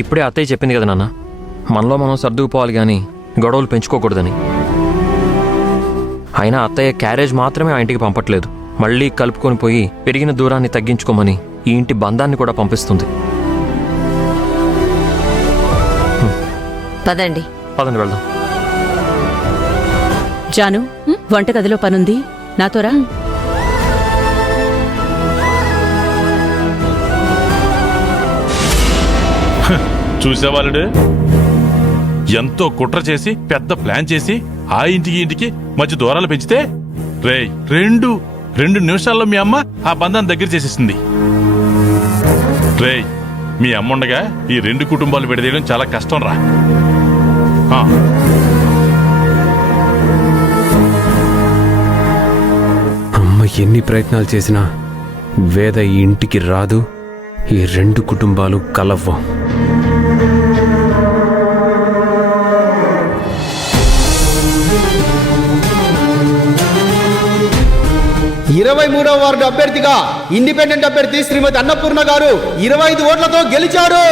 ఇప్పుడే అత్తయ్య చెప్పింది కదా నాన్న, మనలో మనం సర్దుకుపోవాలి కానీ గొడవలు పెంచుకోకూడదని. అయినా అత్తయ్య క్యారేజ్ మాత్రమే ఆ ఇంటికి పంపట్లేదు, మళ్ళీ కలుపుకొని పోయి పెరిగిన దూరాన్ని తగ్గించుకోమని ఈ ఇంటి బంధాన్ని కూడా పంపిస్తుంది. పదండి వెళ్దాం. జాను, వంటగదిలో పనుంది, నాతోరా. చూసేవాళ్ళుడు ఎంతో కుట్ర చేసి పెద్ద ప్లాన్ చేసి ఆ ఇంటికి మధ్య దూరాలు పెంచితే రేయ్ రెండు నిమిషాల్లో మీ అమ్మ ఆ బంధాన్ని దగ్గర చేసేసింది. రేయ్, మీ అమ్మ ఉండగా ఈ రెండు కుటుంబాలు విడదీయడం చాలా కష్టం రా. అమ్మ ఎన్ని ప్రయత్నాలు చేసినా వేద ఈ ఇంటికి రాదు, ఈ రెండు కుటుంబాలు కలవ్వం. 23వ వార్డు అభ్యర్థిగా ఇండిపెండెంట్ అభ్యర్థి శ్రీమతి అన్నపూర్ణ గారు 25 ఓట్లతో గెలిచారు.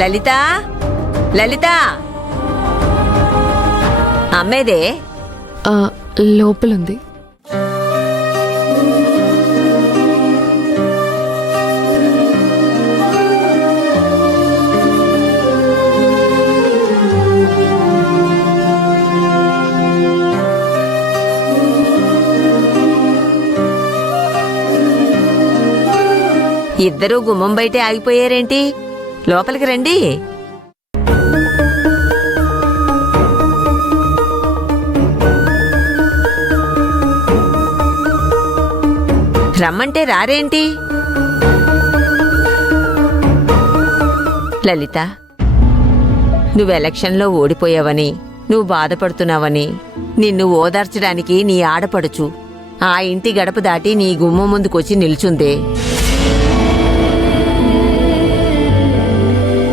లలిత, లలిత, అమ్మేదే? లోపలుంది. ఇద్దరూ గుమ్మం బయటే ఆగిపోయారేంటి? లోపలికి రండి. రమ్మంటే రారేంటి? లలిత, నువ్వు ఎలక్షన్లో ఓడిపోయావని, నువ్వు బాధపడుతున్నావని నిన్ను ఓదార్చడానికి నీ ఆడపడుచు ఆ ఇంటి గడప దాటి నీ గుమ్మం ముందుకొచ్చి నిల్చుందే.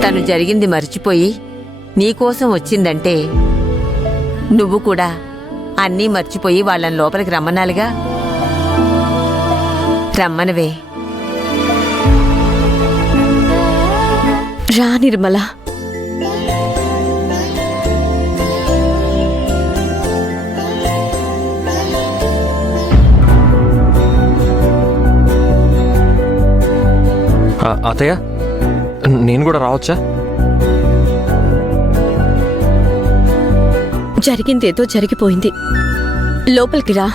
తను జరిగింది మర్చిపోయి నీకోసం వచ్చిందంటే నువ్వు కూడా అన్నీ మర్చిపోయి వాళ్ళని లోపలికి రమ్మనాలిగా. రమ్మనవే. రా నిర్మల. అత్తయ్య, నేను కూడా రావచ్చా? జరిగిందేదో జరిగిపోయింది, లోపలికి రా.